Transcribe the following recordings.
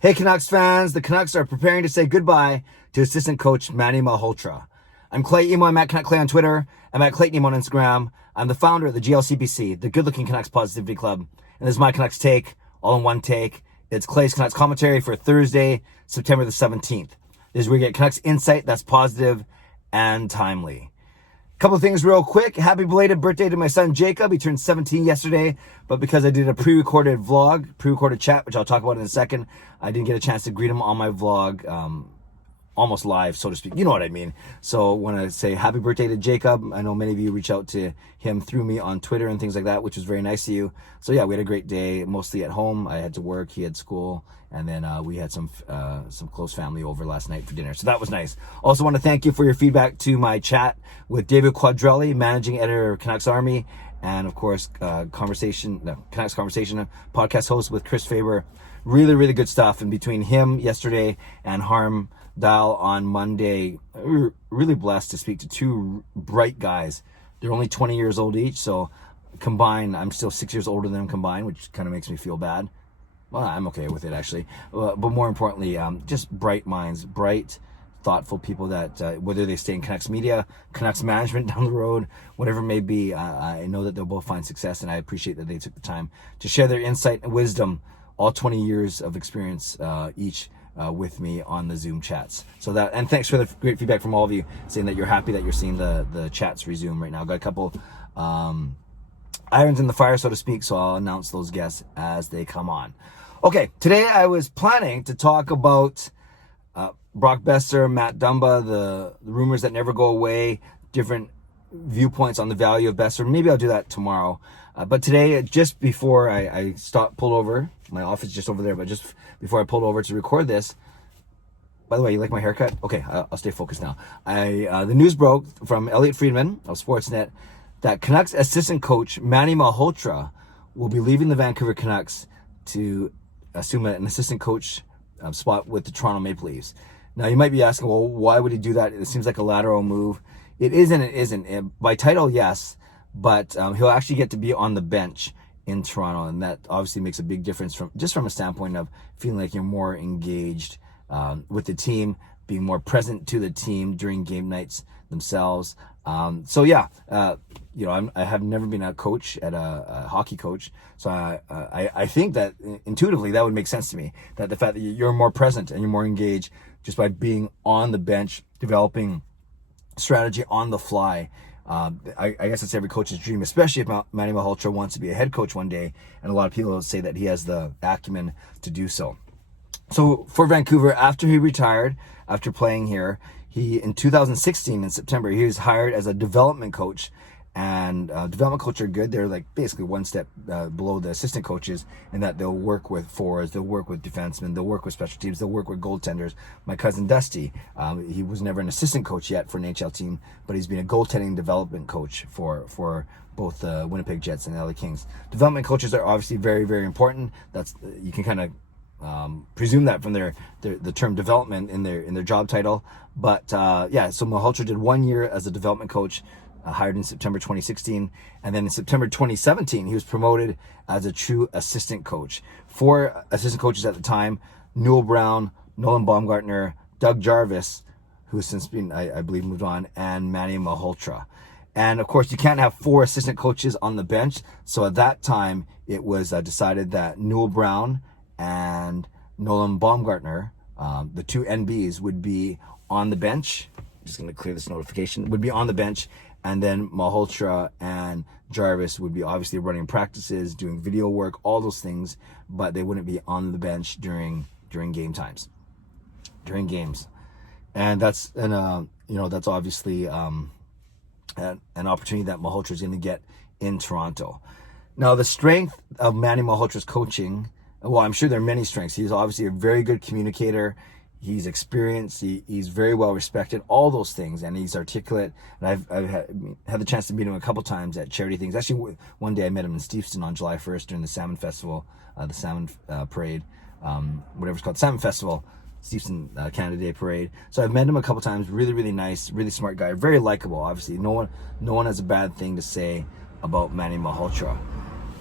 Hey Canucks fans, the Canucks are preparing to say goodbye to assistant coach Manny Malhotra. I'm Clay Emo, I'm at Canuck Clay on Twitter, I'm at Clayton Emo on Instagram. I'm the founder of the GLCPC, the Good Looking Canucks Positivity Club, and this is my Canucks take, all in one take. It's Clay's Canucks commentary for Thursday, September the 17th. This is where you get Canucks insight that's positive and timely. Couple of things real quick. Happy belated birthday to my son Jacob. He turned 17 yesterday, but because I did a pre-recorded vlog, pre-recorded chat, which I'll talk about in a second, I didn't get a chance to greet him on my vlog, almost live, so to speak. You know what I mean. So when I say happy birthday to Jacob, I know many of you reach out to him through me on Twitter and things like that, which was very nice of you. So yeah, we had a great day, mostly at home. I had to work, he had school, and then we had some close family over last night for dinner. So that was nice. Also want to thank you for your feedback to my chat with David Quadrelli, managing editor of Canucks Army, and of course, Canucks Conversation podcast host with Chris Faber. Really, really good stuff. And between him yesterday and Harm Dial on Monday, really blessed to speak to two bright guys. They're only 20 years old each, so combined, I'm still 6 years older than them combined, which kind of makes me feel bad. Well, I'm okay with it, actually. But more importantly, just bright minds, bright, thoughtful people that, whether they stay in Canucks media, Canucks management down the road, whatever it may be, I know that they'll both find success, and I appreciate that they took the time to share their insight and wisdom, all 20 years of experience each, with me on the Zoom chats. So that, and thanks for the great feedback from all of you saying that you're happy that you're seeing the chats resume right now. Got a couple irons in the fire, so to speak, so I'll announce those guests as they come on. Okay, today I was planning to talk about Brock Besser, Matt Dumba, the rumors that never go away, different viewpoints on the value of Besser. Maybe I'll do that tomorrow. But today, just before I pulled over, my office is just over there, but just before I pulled over to record this, by the way, you like my haircut? Okay, I'll stay focused now. The news broke from Elliot Friedman of Sportsnet that Canucks assistant coach Manny Malhotra will be leaving the Vancouver Canucks to assume an assistant coach spot with the Toronto Maple Leafs. Now, you might be asking, well, why would he do that? It seems like a lateral move. It isn't. By title, yes, but he'll actually get to be on the bench in Toronto, and that obviously makes a big difference from a standpoint of feeling like you're more engaged with the team, being more present to the team during game nights themselves. So yeah, I have never been a coach at a hockey coach, so I think that intuitively that would make sense to me, that the fact that you're more present and you're more engaged just by being on the bench, developing strategy on the fly. I guess it's every coach's dream, especially if Manny Malhotra wants to be a head coach one day, and a lot of people say that he has the acumen to do so. So for Vancouver, after he retired, after playing here, in 2016 in September, he was hired as a development coach. And development coaches are good. They're like basically one step below the assistant coaches in that they'll work with forwards, they'll work with defensemen, they'll work with special teams, they'll work with goaltenders. My cousin Dusty, he was never an assistant coach yet for an NHL team, but he's been a goaltending development coach for both the Winnipeg Jets and the LA Kings. Development coaches are obviously very, very important. That's, you can kind of presume that from the term development in their job title. But yeah, so Malhotra did 1 year as a development coach, hired in September 2016, and then in September 2017 he was promoted as a true assistant coach. 4 assistant coaches at the time: Newell Brown, Nolan Baumgartner, Doug Jarvis, who has since been, I believe, moved on, and Manny Malhotra. And of course, you can't have 4 assistant coaches on the bench, so at that time it was decided that Newell Brown and Nolan Baumgartner, the 2 NBs, would be on the bench. I'm just going to clear this notification. Would be on the bench, and then Malhotra and Jarvis would be obviously running practices, doing video work, all those things, but they wouldn't be on the bench during game times, during games. And that's that's obviously an opportunity that Malhotra is going to get in Toronto. Now, the strength of Manny Malhotra's coaching, well, I'm sure there are many strengths. He's obviously a very good communicator. He's experienced. He's very well respected. All those things, and he's articulate. And I've had the chance to meet him a couple times at charity things. Actually, one day I met him in Steveston on July 1st during the Salmon Festival, the Salmon Parade, whatever it's called, Salmon Festival, Steveston Canada Day Parade. So I've met him a couple times. Really, really nice, really smart guy, very likable. Obviously, no one has a bad thing to say about Manny Malhotra.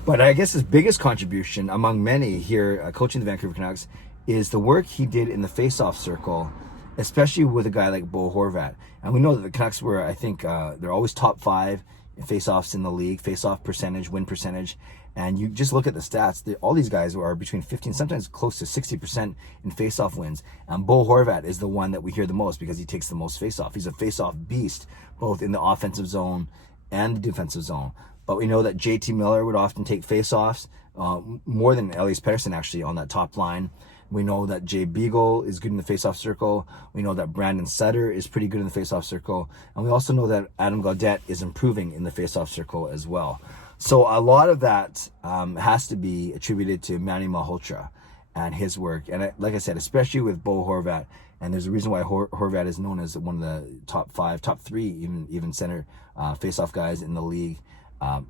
But I guess his biggest contribution among many here coaching the Vancouver Canucks is the work he did in the faceoff circle, especially with a guy like Bo Horvat. And we know that the Canucks were, I think, they're always top 5 in faceoffs in the league, faceoff percentage, win percentage. And you just look at the stats, all these guys are between 50 and sometimes close to 60% in faceoff wins. And Bo Horvat is the one that we hear the most because he takes the most faceoff. He's a faceoff beast, both in the offensive zone and the defensive zone. But we know that JT Miller would often take faceoffs, more than Elias Pettersson actually on that top line. We know that Jay Beagle is good in the faceoff circle. We know that Brandon Sutter is pretty good in the faceoff circle. And we also know that Adam Gaudette is improving in the faceoff circle as well. So a lot of that has to be attributed to Manny Malhotra and his work. And like I said, especially with Bo Horvat. And there's a reason why Horvat is known as one of the top 5, top 3, even center faceoff guys in the league.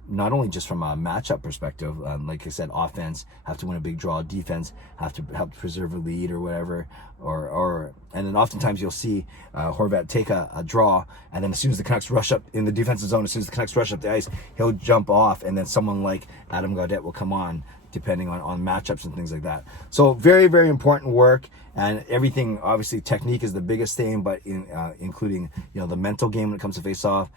Not only just from a matchup perspective, like I said, offense, have to win a big draw, defense, have to help preserve a lead or whatever, and then oftentimes you'll see Horvat take a draw, and then as soon as the Canucks rush up in the defensive zone, as soon as the Canucks rush up the ice, he'll jump off, and then someone like Adam Gaudette will come on, depending on matchups and things like that. So very, very important work, and everything, obviously technique is the biggest thing, but including, the mental game when it comes to face-off,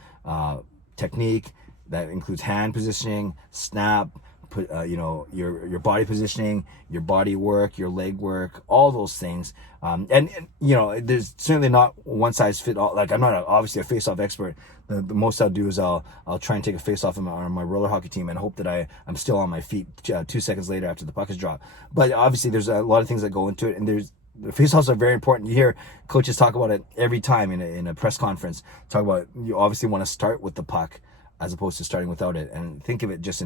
technique, that includes hand positioning, snap, your body positioning, your body work, your leg work, all those things. And there's certainly not one size fit all. Like, I'm not obviously a face-off expert. The most I'll do is I'll try and take a face-off on my roller hockey team and hope that I'm still on my feet 2 seconds later after the puck is dropped. But obviously there's a lot of things that go into it, and the face-offs are very important. You hear coaches talk about it every time in a press conference. Talk about, you obviously want to start with the puck as opposed to starting without it, and think of it just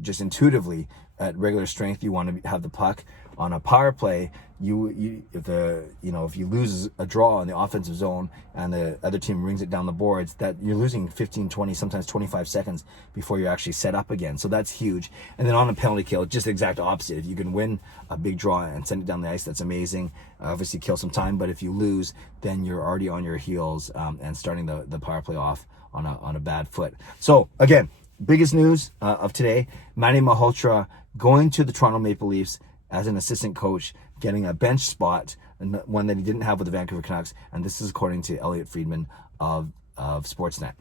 just intuitively. At regular strength, you want to have the puck. On a power play, if you lose a draw in the offensive zone and the other team rings it down the boards, that you're losing 15, 20, sometimes 25 seconds before you're actually set up again. So that's huge. And then on a penalty kill, just the exact opposite. If you can win a big draw and send it down the ice, that's amazing. Obviously kill some time, but if you lose, then you're already on your heels and starting the power play off on a bad foot. So again, biggest news of today, Manny Malhotra going to the Toronto Maple Leafs as an assistant coach, getting a bench spot, one that he didn't have with the Vancouver Canucks, and this is according to Elliot Friedman of Sportsnet.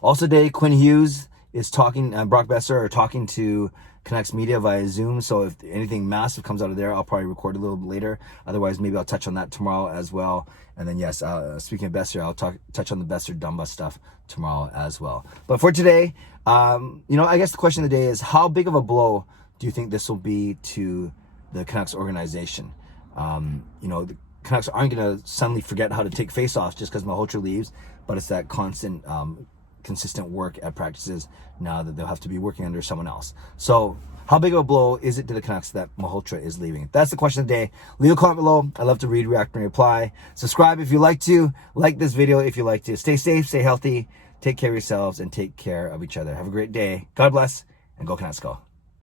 Also today, Quinn Hughes is talking, Brock Besser are talking to Canucks media via Zoom, so if anything massive comes out of there, I'll probably record a little bit later. Otherwise, maybe I'll touch on that tomorrow as well. And then, yes, speaking of Besser, I'll touch on the Besser-Dumba stuff tomorrow as well. But for today, I guess the question of the day is, how big of a blow do you think this will be to the Canucks organization? The Canucks aren't going to suddenly forget how to take face-offs just because Malhotra leaves, but it's that constant, consistent work at practices now that they'll have to be working under someone else. So how big of a blow is it to the Canucks that Malhotra is leaving? That's the question of the day. Leave a comment below. I love to read, react, and reply. Subscribe if you like to. Like this video if you like to. Stay safe, stay healthy, take care of yourselves, and take care of each other. Have a great day. God bless, and go Canucks go.